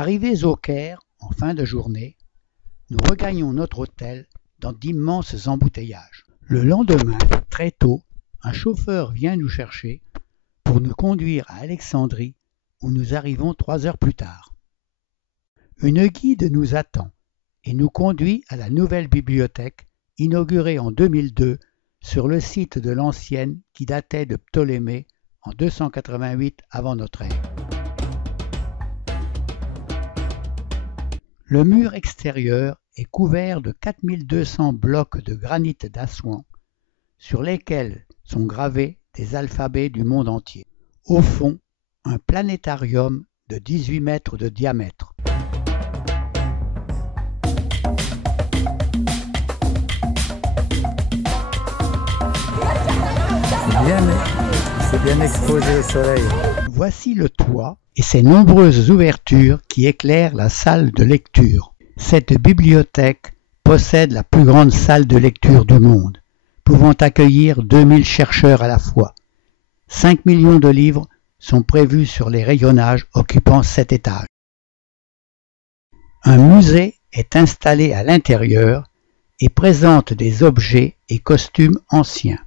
Arrivés au Caire, en fin de journée, nous regagnons notre hôtel dans d'immenses embouteillages. Le lendemain, très tôt, un chauffeur vient nous chercher pour nous conduire à Alexandrie où nous arrivons 3 heures plus tard. Une guide nous attend et nous conduit à la nouvelle bibliothèque inaugurée en 2002 sur le site de l'ancienne qui datait de Ptolémée en 288 avant notre ère. Le mur extérieur est couvert de 4200 blocs de granit d'Assouan sur lesquels sont gravés des alphabets du monde entier. Au fond, un planétarium de 18 mètres de diamètre. C'est bien exposé au soleil. Voici le toit et ses nombreuses ouvertures qui éclairent la salle de lecture. Cette bibliothèque possède la plus grande salle de lecture du monde, pouvant accueillir 2000 chercheurs à la fois. 5 millions de livres sont prévus sur les rayonnages occupant 7 étages. Un musée est installé à l'intérieur et présente des objets et costumes anciens.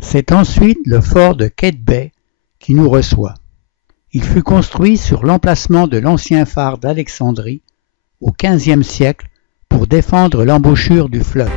C'est ensuite le fort de Quai Bay qui nous reçoit. Il fut construit sur l'emplacement de l'ancien phare d'Alexandrie au XVe siècle pour défendre l'embouchure du fleuve.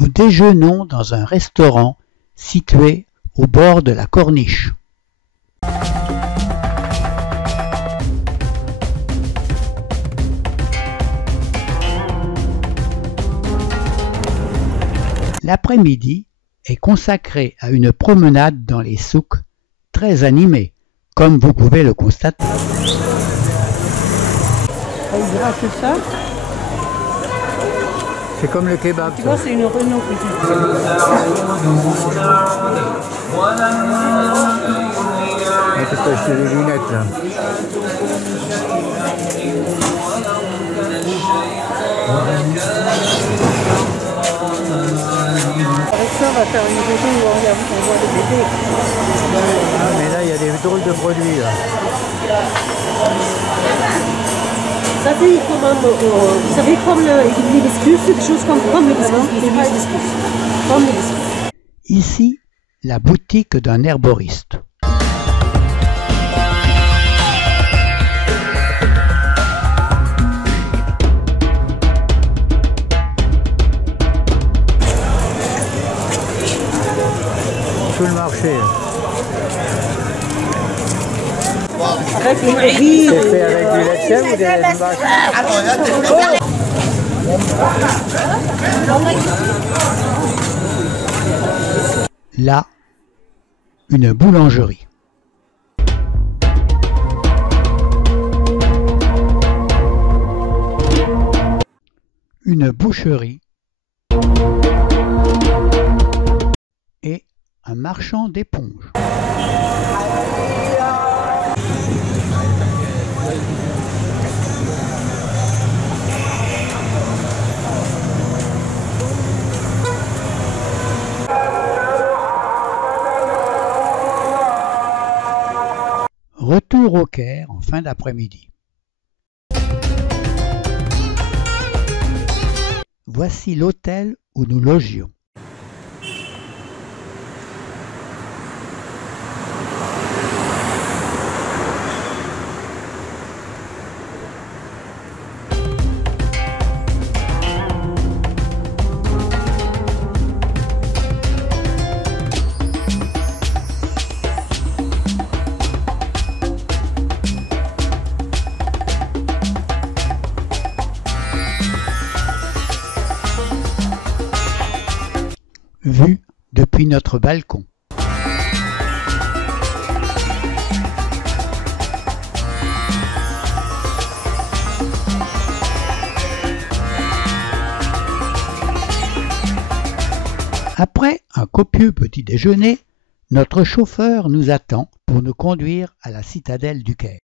Nous déjeunons dans un restaurant situé au bord de la corniche. L'après-midi est consacré à une promenade dans les souks très animée, comme vous pouvez le constater. Il dira que ça. C'est comme le kebab. Tu vois, c'est une Renault que tu Tu peux acheter des lunettes là. Avec ça, on va faire une vidéo où on voit les bébés. Ah, mais là, il y a des drôles de produits là. Ça fait comme, vous savez, comme les biscuits, des choses comme les biscuits. Comme les biscuits. Ici, la boutique d'un herboriste. Tout le marché. Avec les riz. C'est fait avec du lait de chèvre ou des vaches? Là, une boulangerie. Une boucherie et un marchand d'éponges. au Caire en fin d'après-midi. Voici l'hôtel où nous logions. Vue depuis notre balcon. Après un copieux petit déjeuner, notre chauffeur nous attend pour nous conduire à la citadelle du Caire.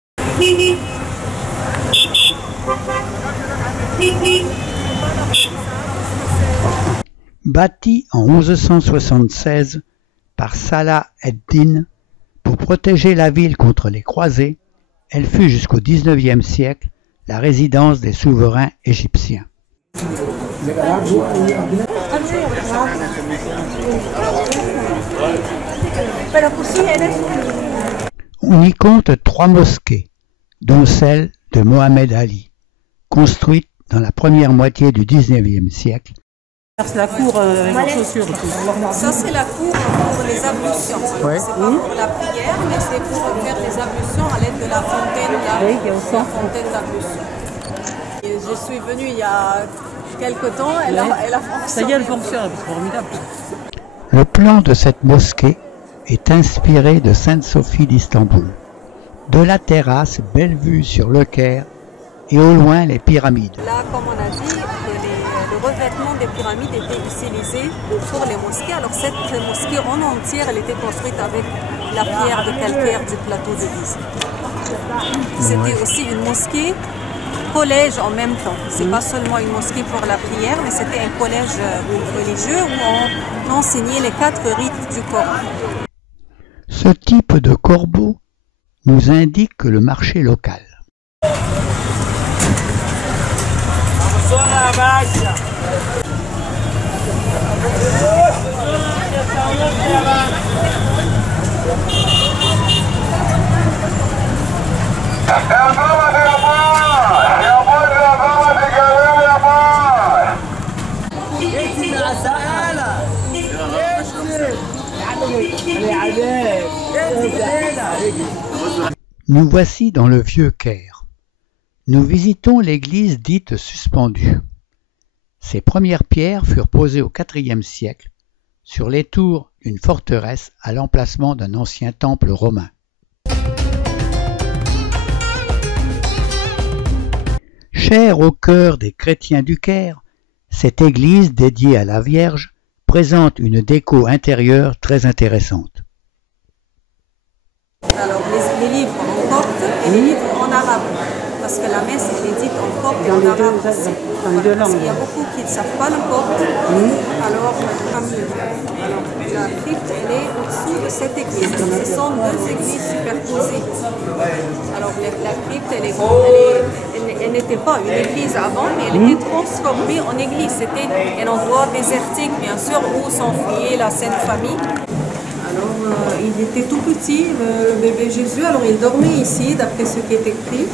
Bâtie en 1176 par Salah ed-Din pour protéger la ville contre les croisés, elle fut jusqu'au XIXe siècle la résidence des souverains égyptiens. On y compte 3 mosquées, dont celle de Mohamed Ali, construite dans la première moitié du XIXe siècle. C'est la cour avec leurs chaussures. Ça, c'est la cour pour les ablutions. Ouais. C'est pas pour la prière, mais c'est pour faire les ablutions à l'aide de la fontaine, la fontaine d'ablution. Et je suis venue il y a quelque temps, elle a fonctionné. Ça y est, elle fonctionne, c'est formidable. Le plan de cette mosquée est inspiré de Sainte-Sophie d'Istanbul. De la terrasse, belle vue sur le Caire et au loin les pyramides. Là, comme on a dit, le revêtement des pyramides était utilisé pour les mosquées. Alors cette mosquée en entière, elle était construite avec la pierre de calcaire du plateau de Gizeh. C'était aussi une mosquée collège en même temps. C'est pas seulement une mosquée pour la prière, mais c'était un collège religieux où on enseignait les 4 rites du Coran. Ce type de corbeau nous indique le marché local. Nous voici dans le vieux Caire. Nous visitons l'église dite suspendue. Ses premières pierres furent posées au IVe siècle sur les tours d'une forteresse à l'emplacement d'un ancien temple romain. Chère au cœur des chrétiens du Caire, cette église dédiée à la Vierge présente une déco intérieure très intéressante. Alors les livres en copte et les livres en arabe, parce que la messe elle est dite en copte et en arabe aussi. Voilà, parce qu'il y a beaucoup qui ne savent pas le copte. Alors la crypte elle est au-dessous de cette église. Ce sont 2 églises superposées. Alors la crypte elle n'était pas une église avant, mais elle était transformée en église. C'était un endroit désertique bien sûr où s'enfuyait la Sainte Famille. Alors, il était tout petit, le bébé Jésus, alors il dormait ici, d'après ce qui est écrit.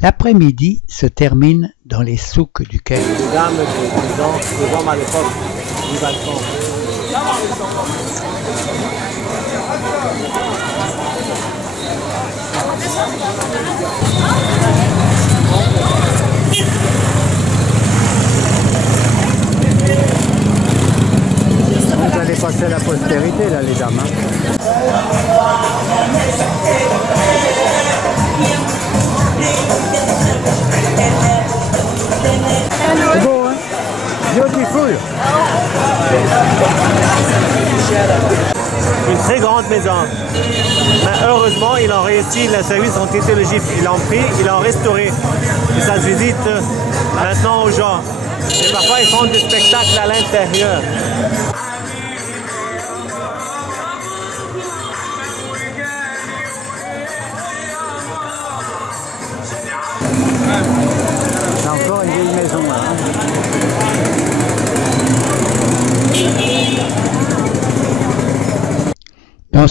L'après-midi se termine dans les souks du Caire. Les dames, les hommes à l'époque du balcon. Vous allez passer à la postérité, là, les dames. C'est beau, hein? Beautiful. Une très grande maison. Mais heureusement, ils ont réussi, les services ont été logiques. Ils l'ont pris, ils l'ont restauré. Et ça se visite maintenant aux gens. Et parfois, ils font des spectacles à l'intérieur.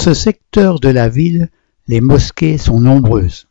ce secteur de la ville, les mosquées sont nombreuses.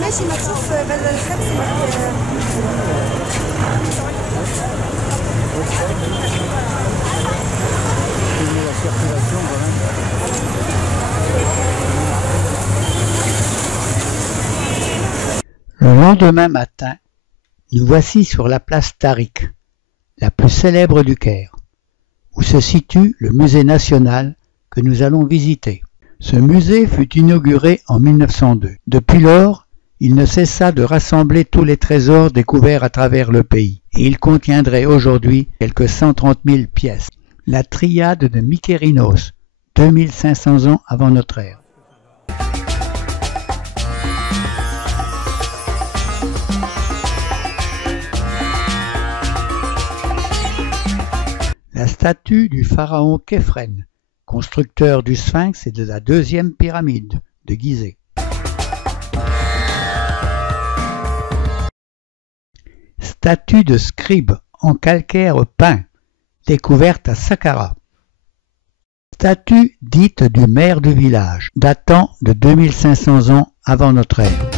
ماشي ما تشوف بدل الخبز Le lendemain matin, nous voici sur la place Tariq, la plus célèbre du Caire, où se situe le musée national que nous allons visiter. Ce musée fut inauguré en 1902. Depuis lors, il ne cessa de rassembler tous les trésors découverts à travers le pays, et il contiendrait aujourd'hui quelques 130 000 pièces. La triade de Mykérinos, 2500 ans avant notre ère. La statue du pharaon Képhren, constructeur du Sphinx et de la deuxième pyramide de Gizeh. Statue de scribe en calcaire peint, découverte à Saqqara. Statue dite du maire du village, datant de 2500 ans avant notre ère.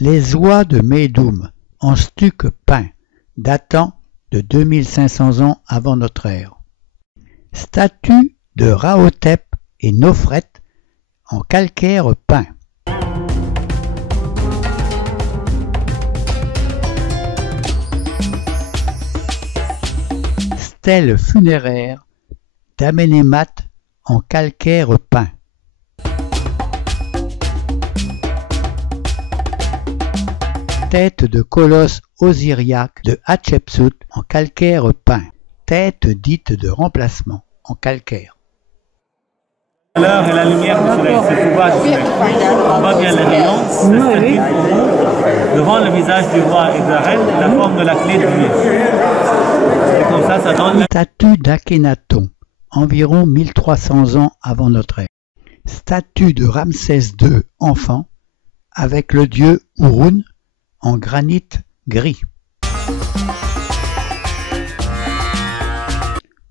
Les oies de Médoum, en stuc peint, datant de 2500 ans avant notre ère. Statue de Rahotep et Nofret en calcaire peint. Stèle funéraire d'Amenemhat en calcaire peint. Tête de colosse osiriaque de Hatshepsut en calcaire peint. Tête dite de remplacement en calcaire. L'heure et la lumière du soleil, c'est le pouvoir du soleil. On voit bien les rayons, la statue en haut, devant le visage du roi et de la reine, la forme de la clé de nuit. Et comme ça donne... Statue d'Akhénaton, environ 1300 ans avant notre ère. Statue de Ramsès II, enfant, avec le dieu Ouroun, en granit gris.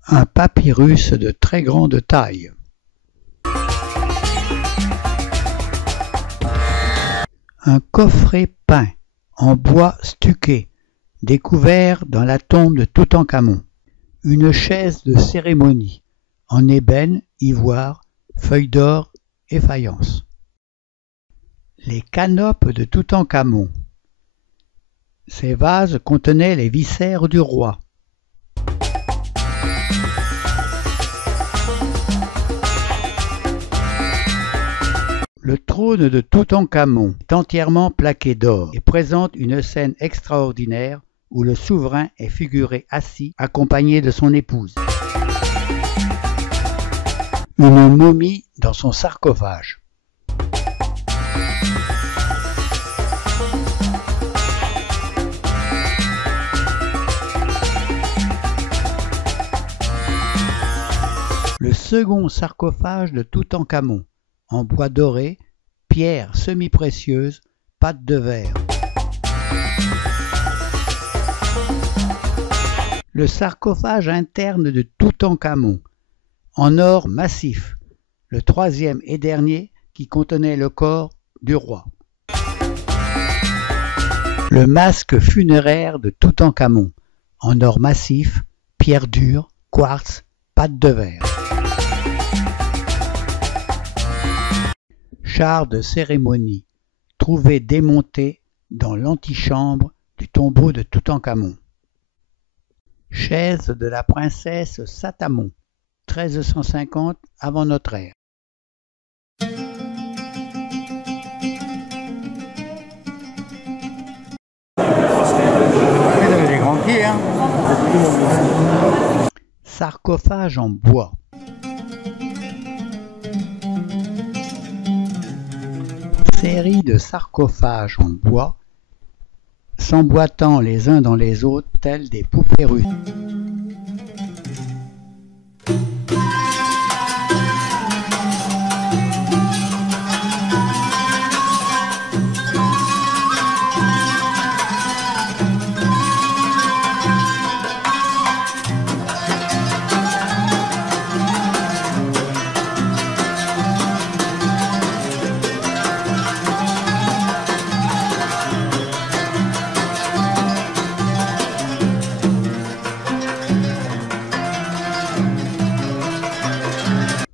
Un papyrus de très grande taille. Un coffret peint en bois stuqué, découvert dans la tombe de Toutankhamon. Une chaise de cérémonie en ébène, ivoire, feuilles d'or et faïence. Les canopes de Toutankhamon. Ces vases contenaient les viscères du roi. Le trône de Toutankhamon est entièrement plaqué d'or et présente une scène extraordinaire où le souverain est figuré assis accompagné de son épouse. Une momie dans son sarcophage. Le second sarcophage de Toutankhamon, en bois doré, pierre semi-précieuse, pâte de verre. Le sarcophage interne de Toutankhamon, en or massif, le troisième et dernier qui contenait le corps du roi. Le masque funéraire de Toutankhamon, en or massif, pierre dure, quartz, pâte de verre. Char de cérémonie, trouvé démonté dans l'antichambre du tombeau de Toutankhamon. Chaise de la princesse Satamon, 1350 avant notre ère. Vous avez des grands pieds, hein. Sarcophage en bois. Série de sarcophages en bois, s'emboîtant les uns dans les autres tels des poupées russes.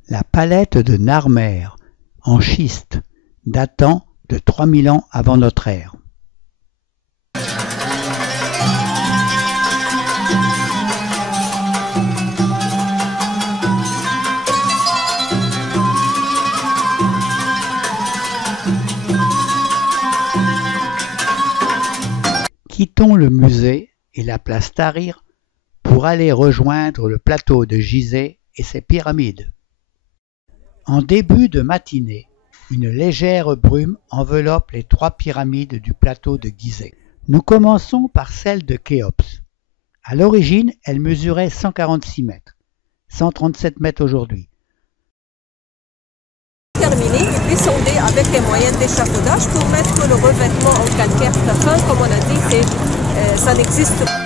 La palette de Narmer, en schiste, datant de 3000 ans avant notre ère. Quittons le musée et la place Tahrir pour aller rejoindre le plateau de Gizeh et ses pyramides. En début de matinée, une légère brume enveloppe les 3 pyramides du plateau de Gizeh. Nous commençons par celle de Khéops. À l'origine, elle mesurait 146 mètres, 137 mètres aujourd'hui. Terminé et puis sonder avec les moyens d'échafaudage pour mettre le revêtement en calcaire fin. Comme on a dit, ça n'existe pas.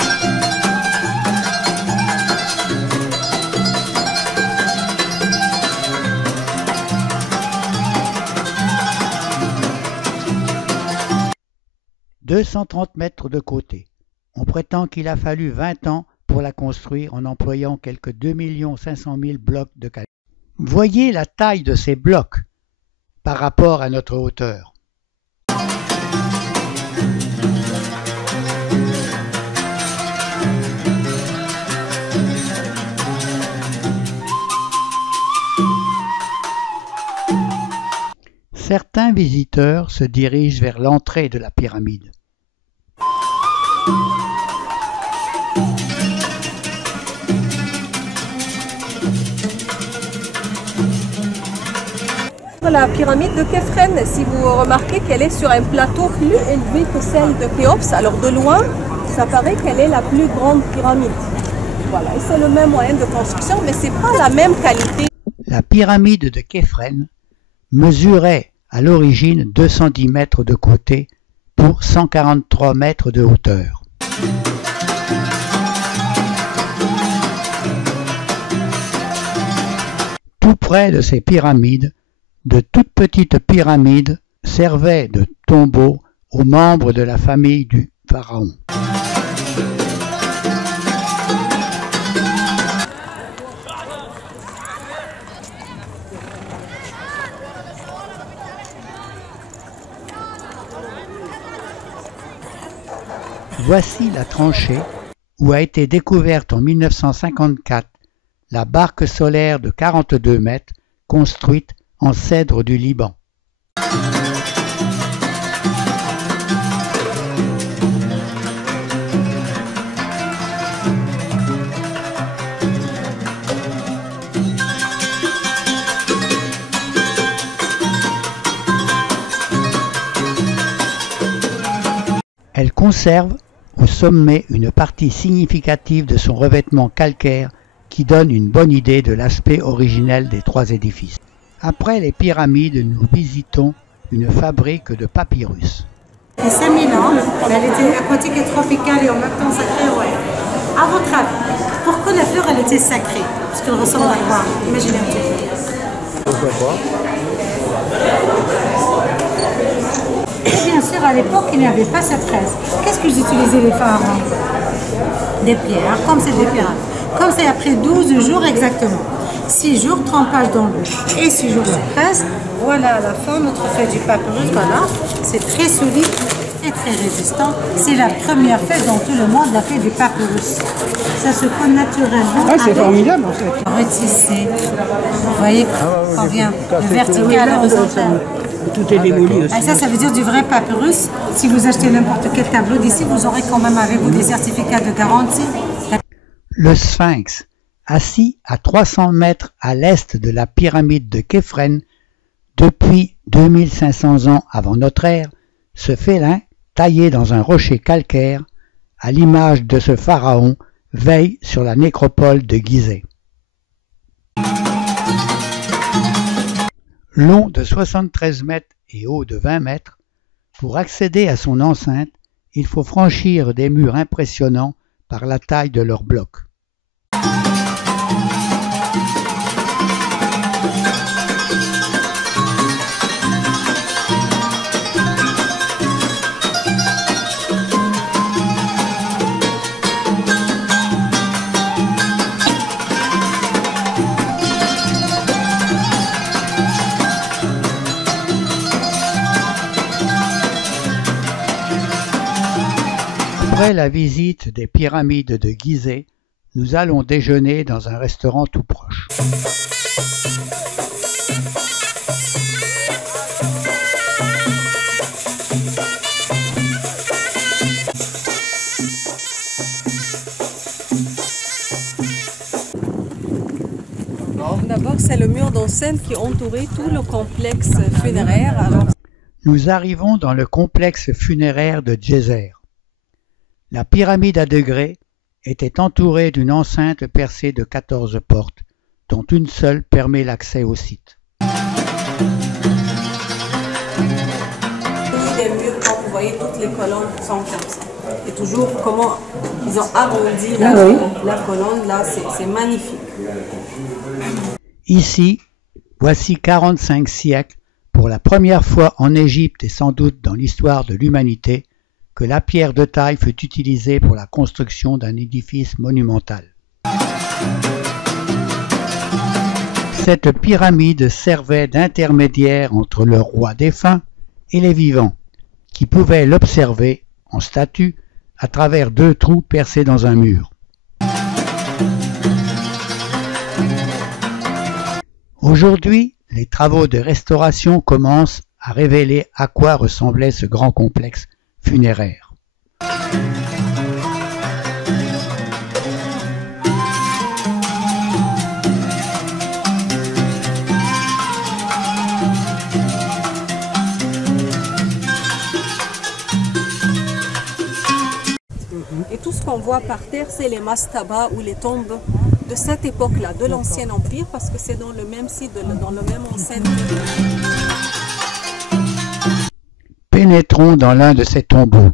« 230 mètres de côté. On prétend qu'il a fallu 20 ans pour la construire en employant quelques 2 500 000 blocs de calcaire. Voyez la taille de ces blocs par rapport à notre hauteur. Certains visiteurs se dirigent vers l'entrée de la pyramide. La pyramide de Khéphren, si vous remarquez qu'elle est sur un plateau plus élevé que celle de Khéops, alors de loin, ça paraît qu'elle est la plus grande pyramide. Voilà, et c'est le même moyen de construction, mais c'est pas la même qualité. La pyramide de Khéphren mesurait à l'origine 210 mètres de côté pour 143 mètres de hauteur. Tout près de ces pyramides, de toutes petites pyramides servaient de tombeaux aux membres de la famille du pharaon. Voici la tranchée où a été découverte en 1954 la barque solaire de 42 mètres construite en cèdre du Liban. Elle conserve au sommet une partie significative de son revêtement calcaire qui donne une bonne idée de l'aspect originel des 3 édifices. Après les pyramides, nous visitons une fabrique de papyrus. Il y a 5000 ans, elle était aquatique et tropicale et en même temps sacrée, ouais. À votre avis, pourquoi la fleur elle était sacrée? Parce qu'elle ressemble à quoi? Imaginez un petit peu. Pourquoi pas? Et bien sûr, à l'époque, il n'y avait pas cette fraise. Qu'est-ce qu'ils utilisaient les pharaons? Des pierres, comme c'est des pierres. Comme c'est après 12 jours exactement. 6 jours, trempage dans l'eau et 6 jours de presse. Voilà à la fin notre feuille du papyrus. Voilà, c'est très solide et très résistant. C'est la première fête dans tout le monde, la fête des papyrus. Ça se colle naturellement. Ah, c'est formidable en fait. Retissé. Vous voyez quand vient le vertical et horizontal. Tout est démoli aussi. Ah, ça veut dire du vrai papyrus. Si vous achetez n'importe quel tableau d'ici, vous aurez quand même avec vous des certificats de garantie. Le Sphinx, assis à 300 mètres à l'est de la pyramide de Képhren, depuis 2500 ans avant notre ère, ce félin, taillé dans un rocher calcaire, à l'image de ce pharaon, veille sur la nécropole de Gizeh. Long de 73 mètres et haut de 20 mètres, pour accéder à son enceinte, il faut franchir des murs impressionnants par la taille de leurs blocs. Après la visite des pyramides de Gizeh, nous allons déjeuner dans un restaurant tout proche. D'abord, c'est le mur d'enceinte qui entourait tout le complexe funéraire. Alors... Nous arrivons dans le complexe funéraire de Djeser. La pyramide à degrés était entourée d'une enceinte percée de 14 portes, dont une seule permet l'accès au site. Les murs, quand vous voyez, toutes les colonnes sont comme ça. Et toujours comment ils ont arrondi la colonne, là, c'est magnifique. Ici, voici 45 siècles, pour la première fois en Égypte et sans doute dans l'histoire de l'humanité, que la pierre de taille fut utilisée pour la construction d'un édifice monumental. Cette pyramide servait d'intermédiaire entre le roi défunt et les vivants, qui pouvaient l'observer en statue à travers 2 trous percés dans un mur. Aujourd'hui, les travaux de restauration commencent à révéler à quoi ressemblait ce grand complexe funéraire. Et tout ce qu'on voit par terre, c'est les mastabas ou les tombes de cette époque-là, de l'Ancien Empire, parce que c'est dans le même site, dans le même enceinte. Pénétrons dans l'un de ces tombeaux.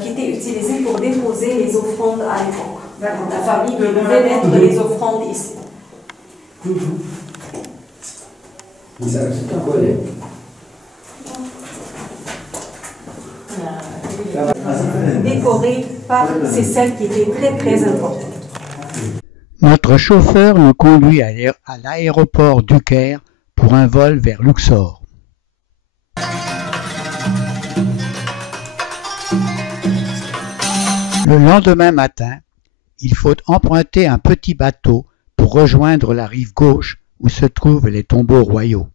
Qui était utilisé pour déposer les offrandes à l'époque. La famille devait mettre les offrandes ici. Décorée par ces scènes qui étaient très très importantes. Notre chauffeur nous conduit à l'aéroport du Caire pour un vol vers Luxor. Le lendemain matin, il faut emprunter un petit bateau pour rejoindre la rive gauche où se trouvent les tombeaux royaux.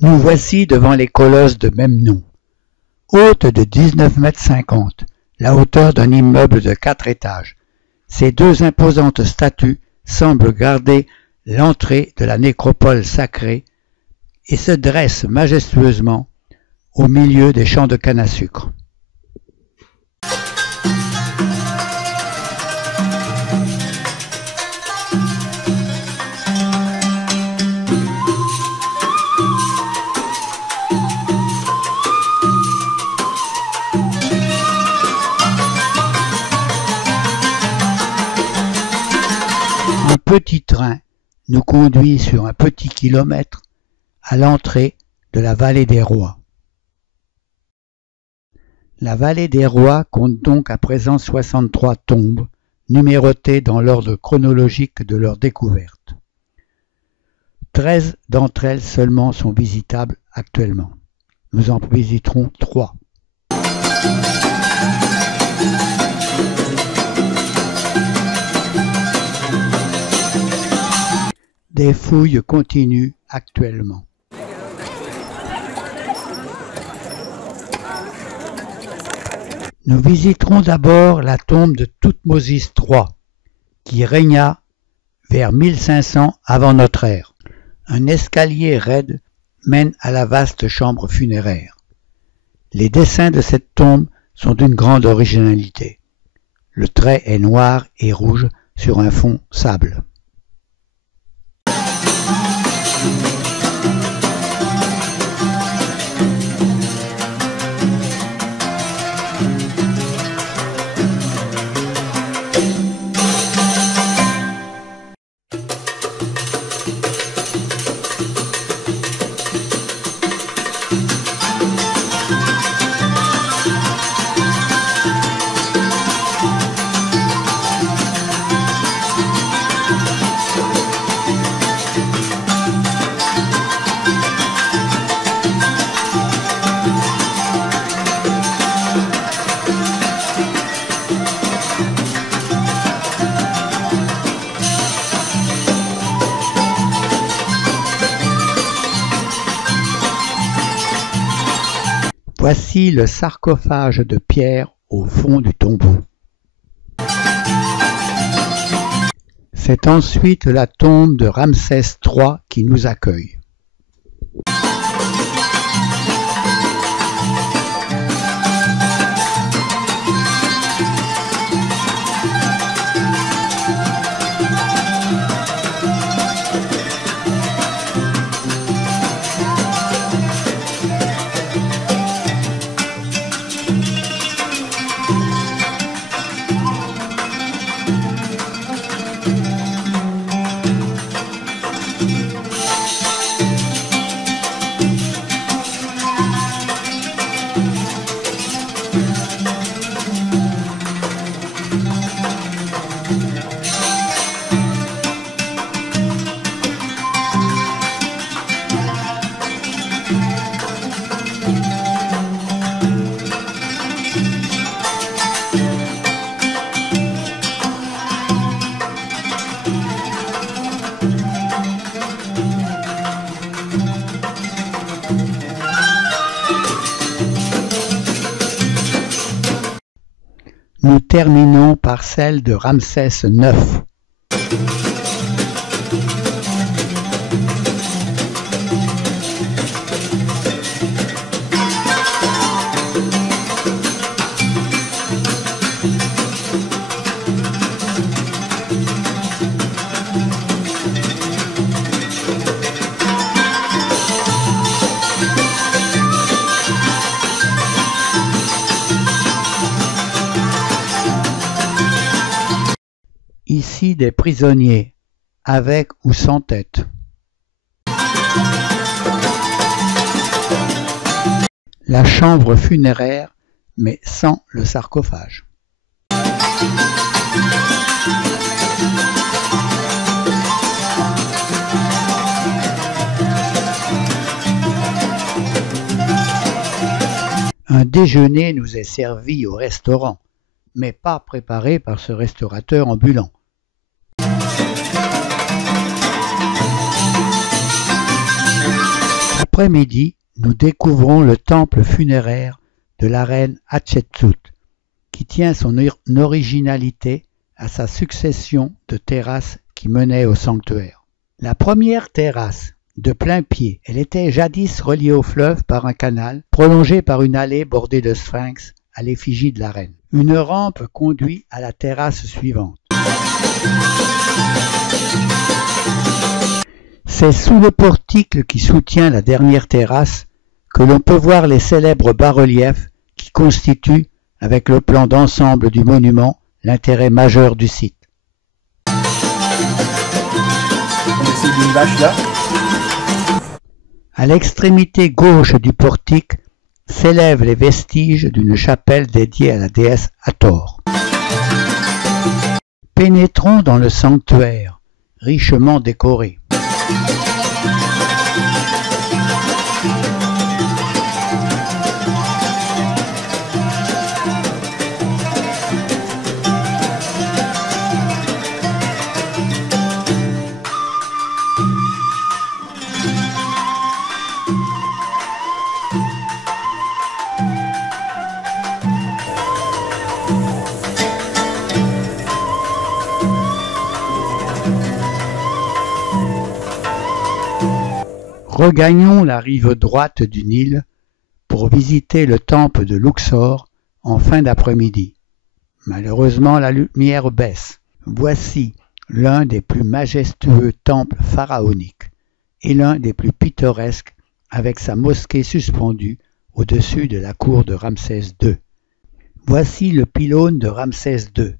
Nous voici devant les colosses de même nom. Hautes de 19,50 m, la hauteur d'un immeuble de 4 étages. Ces 2 imposantes statues semblent garder l'entrée de la nécropole sacrée et se dressent majestueusement au milieu des champs de canne à sucre. Un petit train nous conduit sur un petit kilomètre à l'entrée de la vallée des rois. La vallée des rois compte donc à présent 63 tombes, numérotées dans l'ordre chronologique de leur découverte. 13 d'entre elles seulement sont visitables actuellement. Nous en visiterons 3. Des fouilles continuent actuellement. Nous visiterons d'abord la tombe de Thoutmôsis III, qui régna vers 1500 avant notre ère. Un escalier raide mène à la vaste chambre funéraire. Les dessins de cette tombe sont d'une grande originalité. Le trait est noir et rouge sur un fond sable. Voici le sarcophage de pierre au fond du tombeau. C'est ensuite la tombe de Ramsès III qui nous accueille. Nous terminons par celle de Ramsès IX. Ici des prisonniers, avec ou sans tête. La chambre funéraire, mais sans le sarcophage. Un déjeuner nous est servi au restaurant, mais pas préparé par ce restaurateur ambulant. L'après-midi, nous découvrons le temple funéraire de la reine Hatshepsut, qui tient son originalité à sa succession de terrasses qui menaient au sanctuaire. La première terrasse, de plein pied, elle était jadis reliée au fleuve par un canal, prolongé par une allée bordée de sphinx à l'effigie de la reine. Une rampe conduit à la terrasse suivante. C'est sous le portique qui soutient la dernière terrasse que l'on peut voir les célèbres bas-reliefs qui constituent, avec le plan d'ensemble du monument, l'intérêt majeur du site. C'est d'une vache là. À l'extrémité gauche du portique, s'élèvent les vestiges d'une chapelle dédiée à la déesse Hathor. Pénétrons dans le sanctuaire, richement décoré. Regagnons la rive droite du Nil pour visiter le temple de Luxor en fin d'après-midi. Malheureusement, la lumière baisse. Voici l'un des plus majestueux temples pharaoniques et l'un des plus pittoresques avec sa mosquée suspendue au-dessus de la cour de Ramsès II. Voici le pylône de Ramsès II.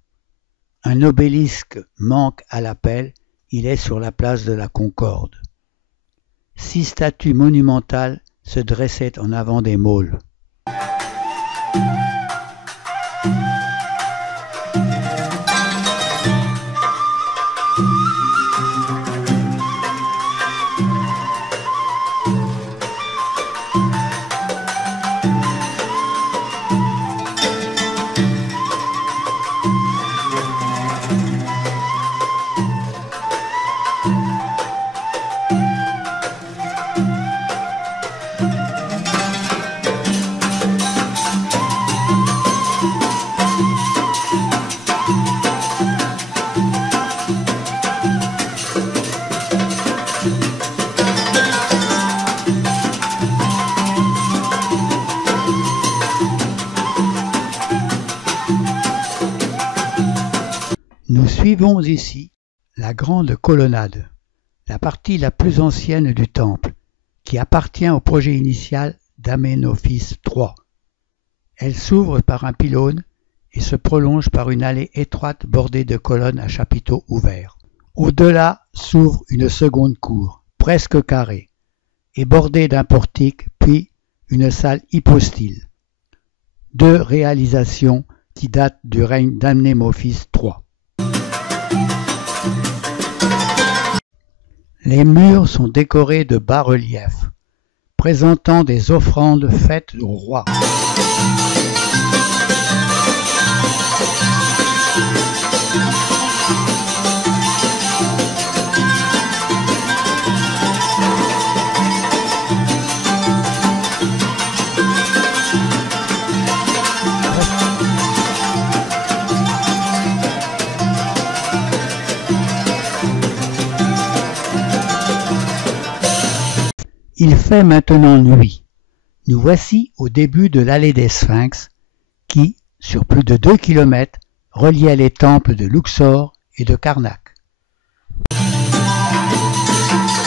Un obélisque manque à l'appel, il est sur la place de la Concorde. 6 statues monumentales se dressaient en avant des môles. Nous suivons ici la grande colonnade, la partie la plus ancienne du temple, qui appartient au projet initial d'Amenophis III. Elle s'ouvre par un pylône et se prolonge par une allée étroite bordée de colonnes à chapiteaux ouverts. Au-delà s'ouvre une seconde cour, presque carrée, et bordée d'un portique, puis une salle hypostyle. 2 réalisations qui datent du règne d'Amenophis III. Les murs sont décorés de bas-reliefs, présentant des offrandes faites au roi. Il fait maintenant nuit. Nous voici au début de l'allée des Sphinx qui, sur plus de 2 km, reliait les temples de Luxor et de Karnak.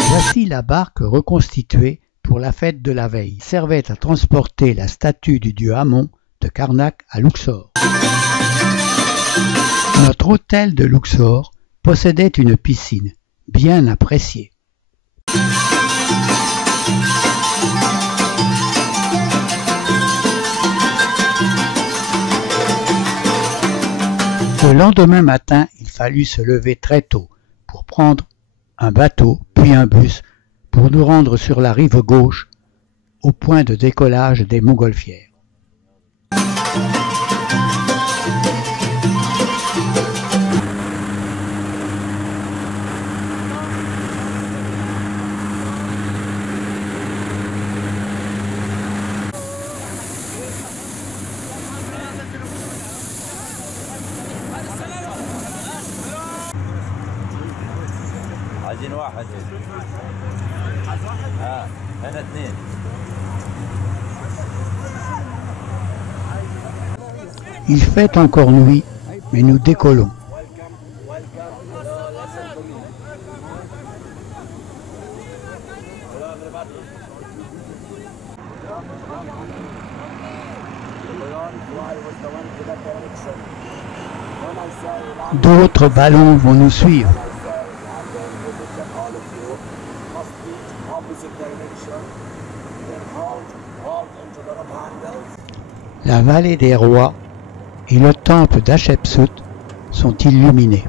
Voici la barque reconstituée pour la fête de la veille. Elle servait à transporter la statue du dieu Amon de Karnak à Luxor. Notre hôtel de Luxor possédait une piscine, bien appréciée. Le lendemain matin, il fallut se lever très tôt pour prendre un bateau, puis un bus, pour nous rendre sur la rive gauche, au point de décollage des montgolfières. عايزين واحد هنا 2. Il fait encore nuit, mais nous décollons. D'autres ballons vont nous suivre. La vallée des rois et le temple d'Hatchepsout sont illuminés.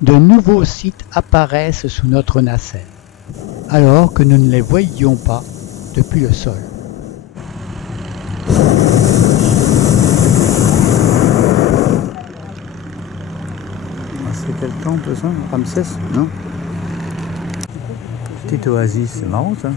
De nouveaux sites apparaissent sous notre nacelle, alors que nous ne les voyions pas depuis le sol. C'est quel temple ça? Ramsès? Non? Petite oasis, c'est marrant ça.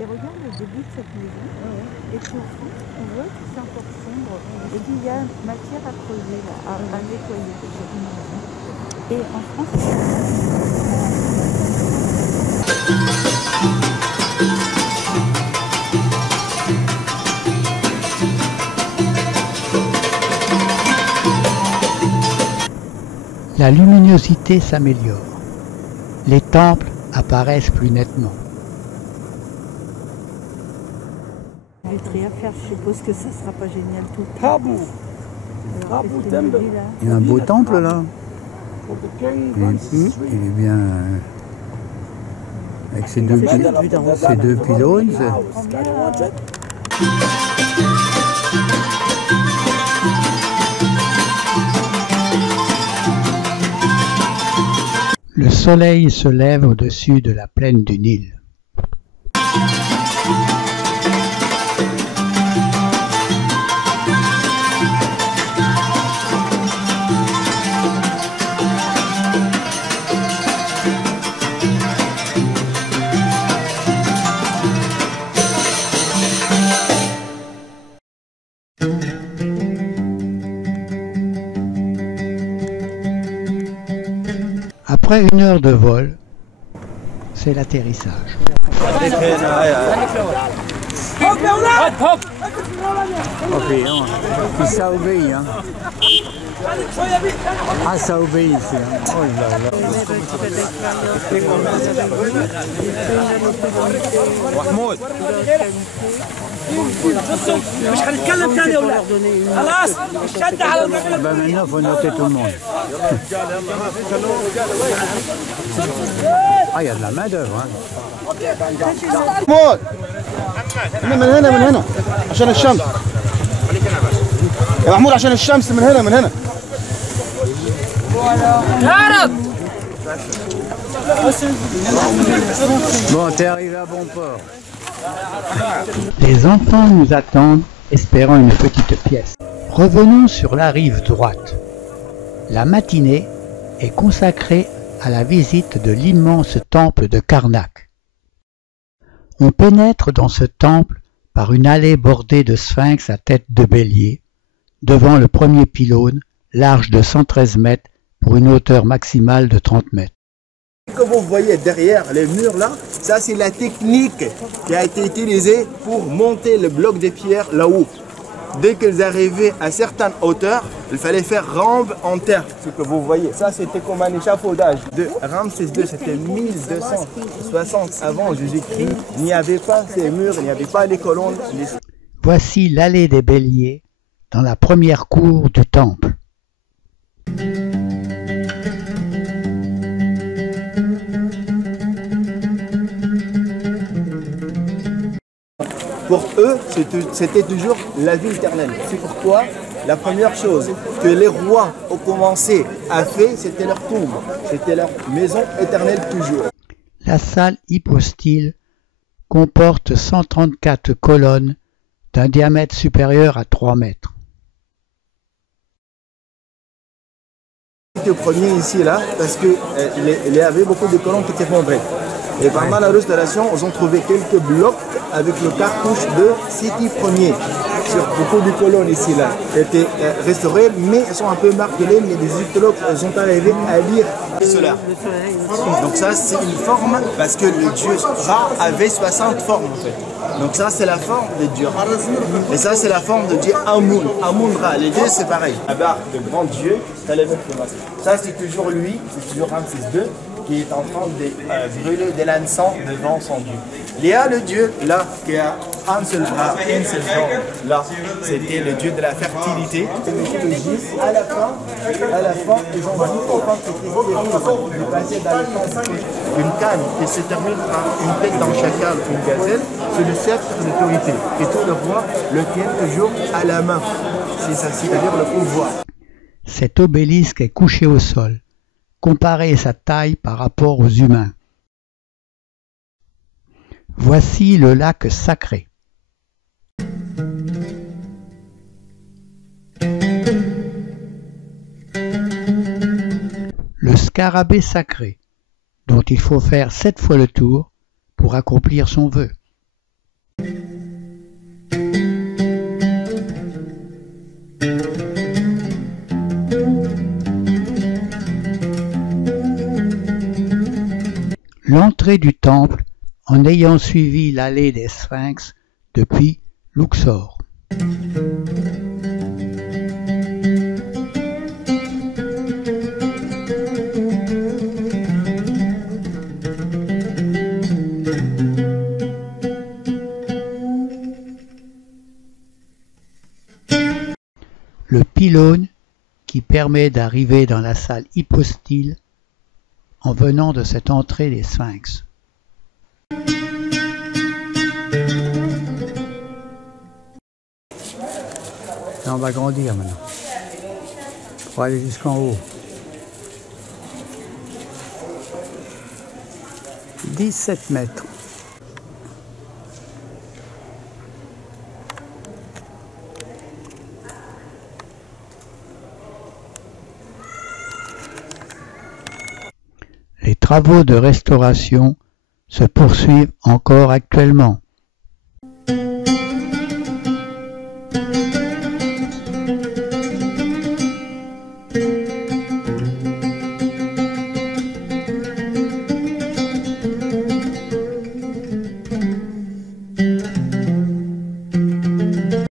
Et regarde le début de cette maison, et puis au fond, on voit que c'est encore sombre, et qu'il y a matière à creuser, là, à nettoyer. Et en France, La luminosité s'améliore. Les temples apparaissent plus nettement. vitré à faire, je suppose que ça sera pas génial tout le temps. Tabou. Il y a un beau temple là. Il est bien avec ses deux pylônes. Le soleil se lève au-dessus de la plaine du Nil. Après 1 heure de vol, c'est l'atterrissage. Ça obéit, hein. Ah, ça obéit ici, hein. Oh là là. Maintenant, il faut noter tout le monde. Ah, il y a de la main d'œuvre, hein. من هنا عشان الشمس يا محمود عشان الشمس من هنا Bon, t'es arrivé à bon port. Les enfants nous attendent, espérant une petite pièce. Revenons sur la rive droite. La matinée est consacrée à la visite de l'immense temple de Karnak. On pénètre dans ce temple par une allée bordée de sphinx à tête de bélier, devant le premier pylône, large de 113 mètres pour une hauteur maximale de 30 mètres. Ce que vous voyez derrière les murs là, ça c'est la technique qui a été utilisée pour monter le bloc de pierre là-haut. Dès qu'ils arrivaient à certaines hauteurs, il fallait faire rampe en terre. Ce que vous voyez, ça c'était comme un échafaudage de Ramsès II, c'était 1260 avant Jésus-Christ. Il n'y avait pas ces murs, il n'y avait pas les colonnes. Voici l'allée des béliers dans la première cour du temple. Pour eux, c'était toujours la vie éternelle. C'est pourquoi la première chose que les rois ont commencé à faire, c'était leur tombe. C'était leur maison éternelle toujours. La salle hypostyle comporte 134 colonnes d'un diamètre supérieur à 3 mètres. Le premier ici là, parce qu'il y avait beaucoup de colonnes qui étaient effondrées. Et pendant la restauration, ils ont trouvé quelques blocs avec le cartouche de Sidi Ier. Sur beaucoup de colonnes ici là étaient restaurées, mais elles sont un peu martelées, mais les égyptologues sont arrivés à lire cela. Donc ça c'est une forme, parce que le dieu Ra avait 60 formes en fait. Donc ça c'est la forme de Dieu. Et ça c'est la forme de Dieu Amun. Amun Ra, les deux c'est pareil. La barre de grand Dieu, ça c'est toujours lui, c'est toujours Ramsès II qui est en train de brûler de l'encens devant son Dieu. Il y a le Dieu là qui a un seul bras, une seule forme. Là c'était le Dieu de la fertilité. À la fin, ils ont dit qu'on pense que c'est de passer dans une canne qui se termine par une tête d'un chacal, une gazelle, c'est le sceptre de l'autorité. Et tout le roi le tient toujours à la main. C'est ça, c'est-à-dire le pouvoir. Cet obélisque est couché au sol. Comparez sa taille par rapport aux humains. Voici le lac sacré. Le scarabée sacré, dont il faut faire 7 fois le tour pour accomplir son vœu. L'entrée du temple en ayant suivi l'allée des Sphinx depuis Luxor. Le pylône qui permet d'arriver dans la salle hypostyle en venant de cette entrée des Sphinx. Là, on va grandir maintenant pour aller jusqu'en haut. 17 mètres. Les travaux de restauration se poursuivent encore actuellement.